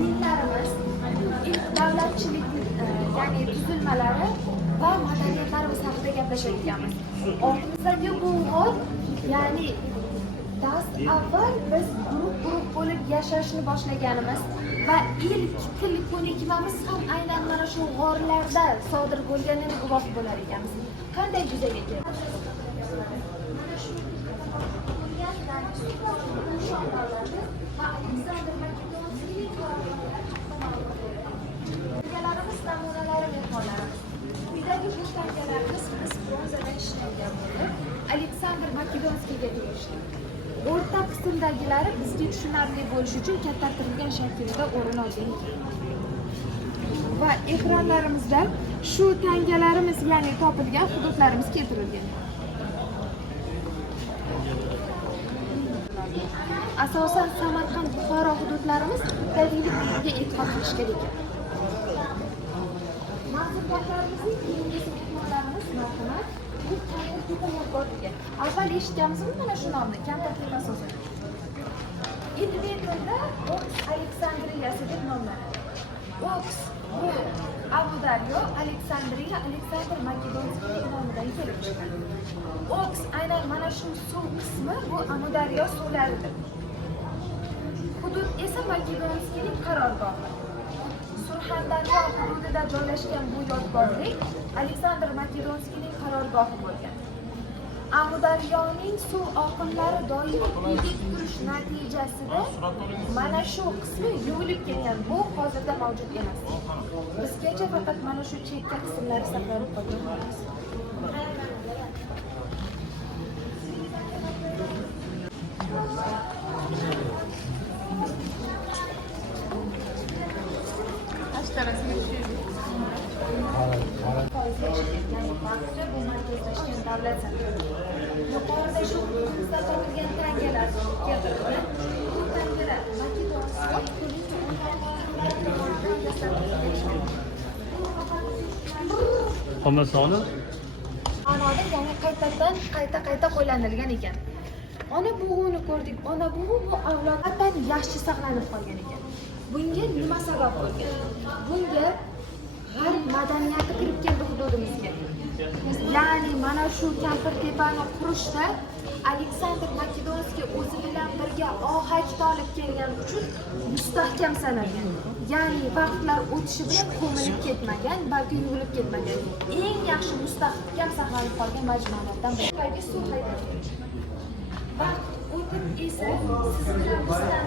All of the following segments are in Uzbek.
Dinlarimiz ilk davlatchilik ya'ni tuzilmalari va madaniyatlarimiz haqida gaplashadiganmiz. Ortimizdagi bu g'or, ya'ni dast avval biz guruh bo'lib yashashni boshlaganimiz va ilk til ko'nikmamiz ham aynan mana shu g'orlarda sodir bo'lganini guvoh bo'lar ekanmiz. Qanday yuzaga keldi? Aleksandr Makedonskiyga tegishli. O'rta qismdagilari bizga tushunarli bo'lishi uchun kattatilgan shaklda o'rin olgan. Va ekranlarimizda shu tangalarimiz, ya'ni topilgan hududlarimiz keltirilgan. Asosan Samarqand, Buxoro hududlarimiz tabiiylik ustiga e'tibor qilish kerak. Ma'lumotlarimizning keyingi mehmonlarimiz marhamat. Bu Kamtar tepa yodgorligi. Avval eshitganmizmi mana shu nomni? Kamtar tepa so'zi. Inventorda Oks Aleksandriyasi deb nomlanadi. Oks bu Abu Daryo, Aleksandriya Aleksandr Makedonskiy nomidan kelib chiqqan. Oks aynan mana shu suv qismi bu Amudaryo suvlaridir. Hudud esa Makedonskiyning qarorgohi. Surxondaryo hududida joylashgan bu yodgorlik Aleksandr Makedonskiyning qarorgohi bo'lgan. Amudaryoning suv oqimlari doimiy yetib turish natijasida mana shu qismi yuvilib ketgan. Bu hozirda mavjud emas. Bizgacha faqat mana shu chekka qismlari saqlanib qolgan xolos. Bu markazlashgan davlat san'ati. Yuqorida shu hududimizda topilgan tangalar keltirildi. Bu tangalar Qo'masoni ma'noda yana qayta qo'llanilgan ekan. Ona bug'uni ko'rdik. Ona bug'u bu avloddan yaxshi saqlanib qolgan ekan. Bunga nima sabab bo'lgan? Bunga g'arb madaniyati kirib keldi hududimizga. Ya'ni mana shu Kamtartepani qurishda Aleksandr Makedonskiy o'zi bilan birga ohakda olib kelgani uchun mustahkam sanalgan. Ya'ni vaqtlar o'tishi bilan ko'milib ketmagan, balki yuvilib ketmagan. Eng yaxshi mustahkam saqlanib qolgan majmualardan biri. Suv haydadi. Vaqt o'tib esa siz bilan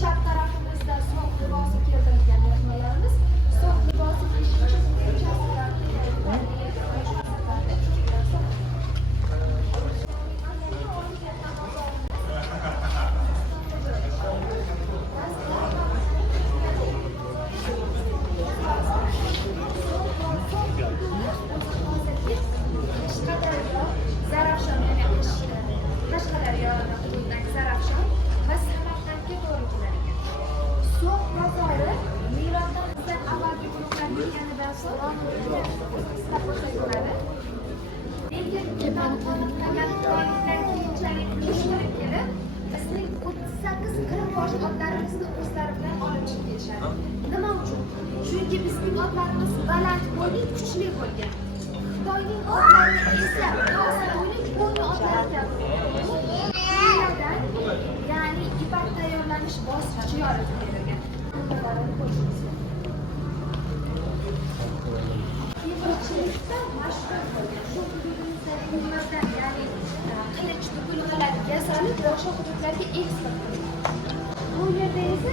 chap tarafimizda so'q libosi keltirilgan mehmonlarimiz so'q libosi nima uchun? Chunki bizning otlarimiz baland bo'yli, kuchli bo'lgan. Xitoyning otlari esa past bo'yli, bo'yni otlar kabi. Ya'ni ipak tayyorlanish bosqichi yoritib berilgan. boshqa hududlarga eksport qilingan. Bu yerda esa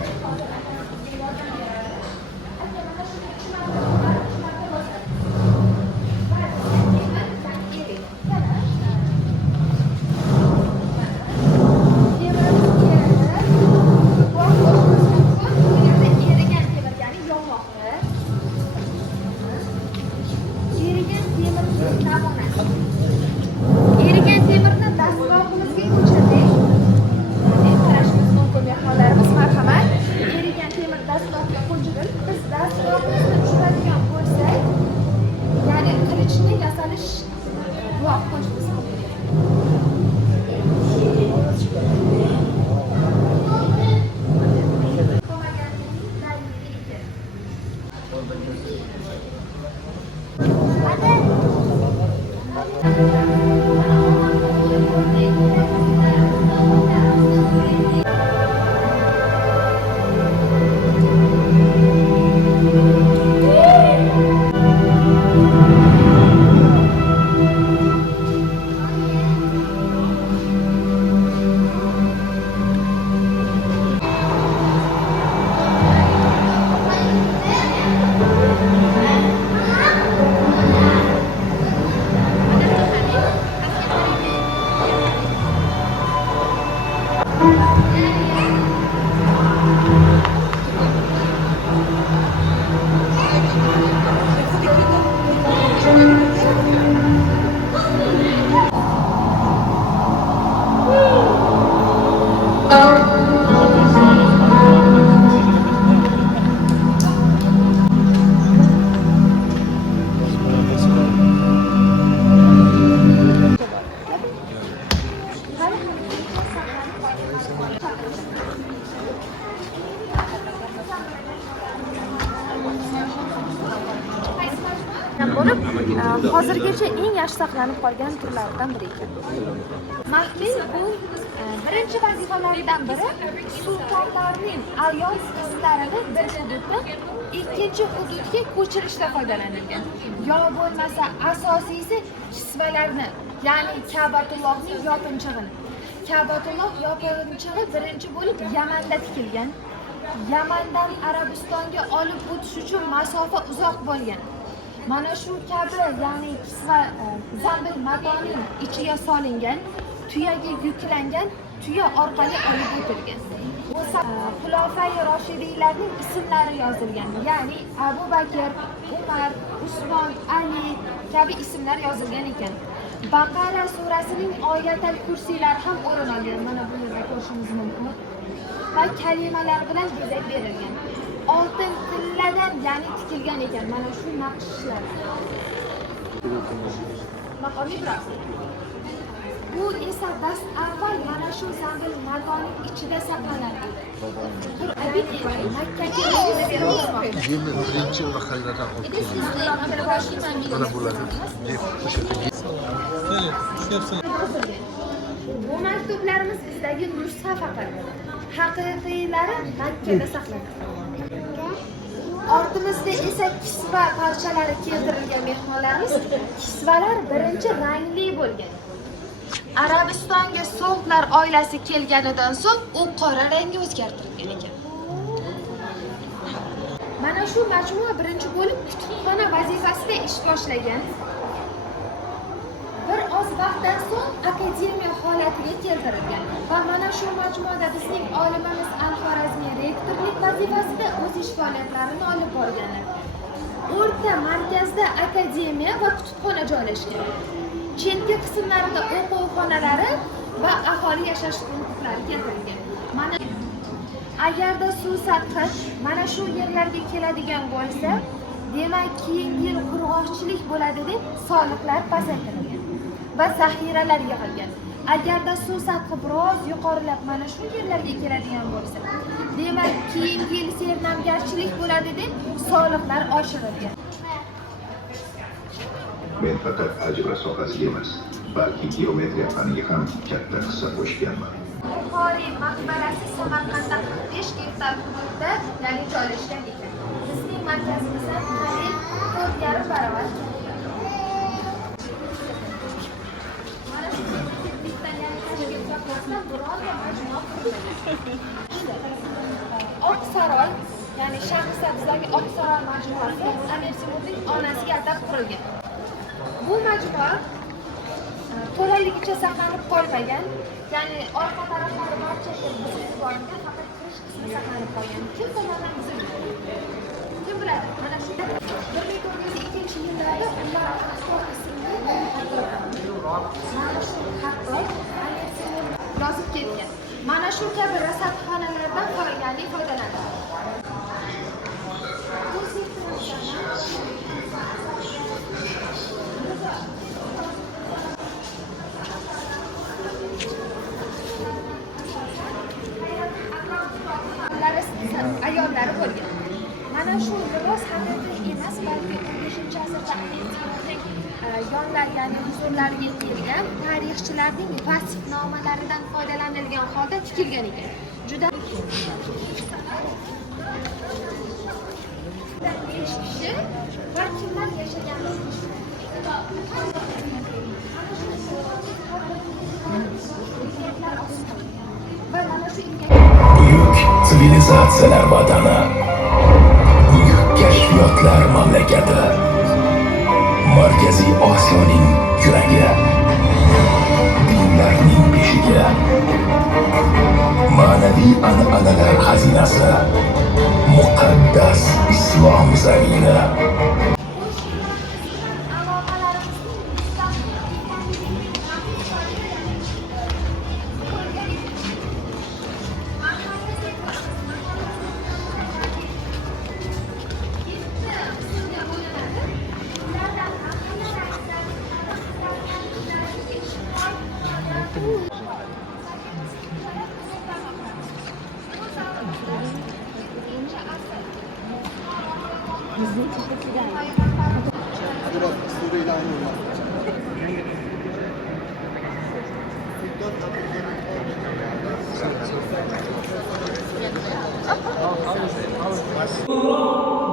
erigan temirni dastgohimizga ko'chirdik. Qarashingiz mumkin mehmonlarimiz, marhamat. Erigan temir dastgohga ko'chirilib, biz dastgohimizni tushiradigan bo'lsak, ya'ni qilichni yasalish guvoh qo'shimiz mumkin. bo'lib, hozirgacha eng yaxshi saqlanib qolgan turlaridan biri ekan. Maxfiy bu birinchi vazifalaridan biri sultonlarning ayol qizlarini bir hududdan ikkinchi hududga ko'chirishda foydalanilgan. Yo bo'lmasa asosiysi kisvalarni, ya'ni Ka'batullohning yopinchig'ini. Ka'batulloh yopinchig'i birinchi bo'lib Yamanda tikilgan. Yamandan Arabistonga olib o'tish uchun masofa uzoq bo'lgan. Mana shu kabi, ya'ni kisva zambil matoning ichiga solingan, tuyaga yuklangan, tuya orqali olib o'tilgan. Xulofai Roshidiylarning ismlari yozilgan, ya'ni Abu Bakr, Umar, Usmon, Ali kabi ismlar yozilgan ekan. Baqara surasining oyatal kursiylar ham o'rin olgan. Mana bu yerda ko'rishingiz mumkin. Va kalimalar bilan bezak berilgan. Oltin tilladan, ya'ni tikilgan ekan mana shu naqshlar. Maqomiy biroz. Bu esa bas avval mana shu zambil matoning ichida saqlanadi. Makkaga birinchi va xayriyadan olib kelindi. Mana bularni deb bu maktublarimiz bizdagi nusxa faqat. Haqiqiylari Makkada saqlanadi. Ortimizda esa kisva parchalari keltirilgan mehmonlarimiz. Kisvalar birinchi rangli bo'lgan. Arabistonga So'g'lar oilasi kelganidan so'ng u qora rangga o'zgartirilgan ekan. Mana shu majmua birinchi bo'lib kutubxona vazifasida ish boshlagan. Bir oz vaqtdan so'ng akademiya holatiga keltirilgan va mana shu majmuada bizning olimamiz Al-Xorazmiy rektorlik vazifasida o'z ish faoliyatlarini olib borganlar. O'rta markazda akademiya va kutubxona joylashgan. Chetki qismlarida o'quv xonalari va aholi yashash punktlari keltirilgan. Mana agarda suv sathi mana shu yerlarga keladigan bo'lsa, demak keyingi yil qurg'oqchilik bo'ladi deb soliqlar pasaytirilgan va zaxiralar yig'ilgan. Agarda suv sathi biroz yuqorilab mana shu yerlarga keladigan bo'lsa, demak keyingi yil sernamgarchilik bo'ladi deb soliqlar oshirilgan. Men faqat algebra sohasiga emas, balki geometriya faniga ham katta hissa qo'shganman. Buxoriy maqbarasi Samarqandda 5 gektar hududda, ya'ni joylashgan ekan. Bizning markazimizdan qariyb 4,5 barobar. Mana shu bitta, ya'ni Toshkentda majmuasidan bironta majmua qurilmagan. Oqsaroy, ya'ni Shahrisabzdagi Oqsaroy majmuasi Amir Temurning onasiga atab qurilgan. Bu majmua to'laligicha saqlanib qolmagan, ya'ni orqa taraflari barchasi buzib yuborilgan, faqat kirish qismi saqlanib qolgan. Kim tomonidan buzilgan? Kim biladi? Mana shu 1402-yillarda Umar Xattob ismli mana shu Xattob Amir Temur yozib ketgan. Mana shu kabi rasadxonalardan foydalanadi. Ayollari bo'lgan. Mana shu libos haqiqiy emas, balki 15-asrda yonlar, ya'ni huzurlariga kelgan tarixchilarning vasfnomalaridan foydalanilgan holda tikilgan ekan. Juda 5 kishi va kimlar yashaganligi Buyuk sivilizatsiyalar vatani, buyuk kashfiyotlar mamlakati, Markaziy Osiyoning yuragi, dinlarning beshigi, ma'naviy an'analar xazinasi, muqaddas islom zamini.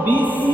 بسم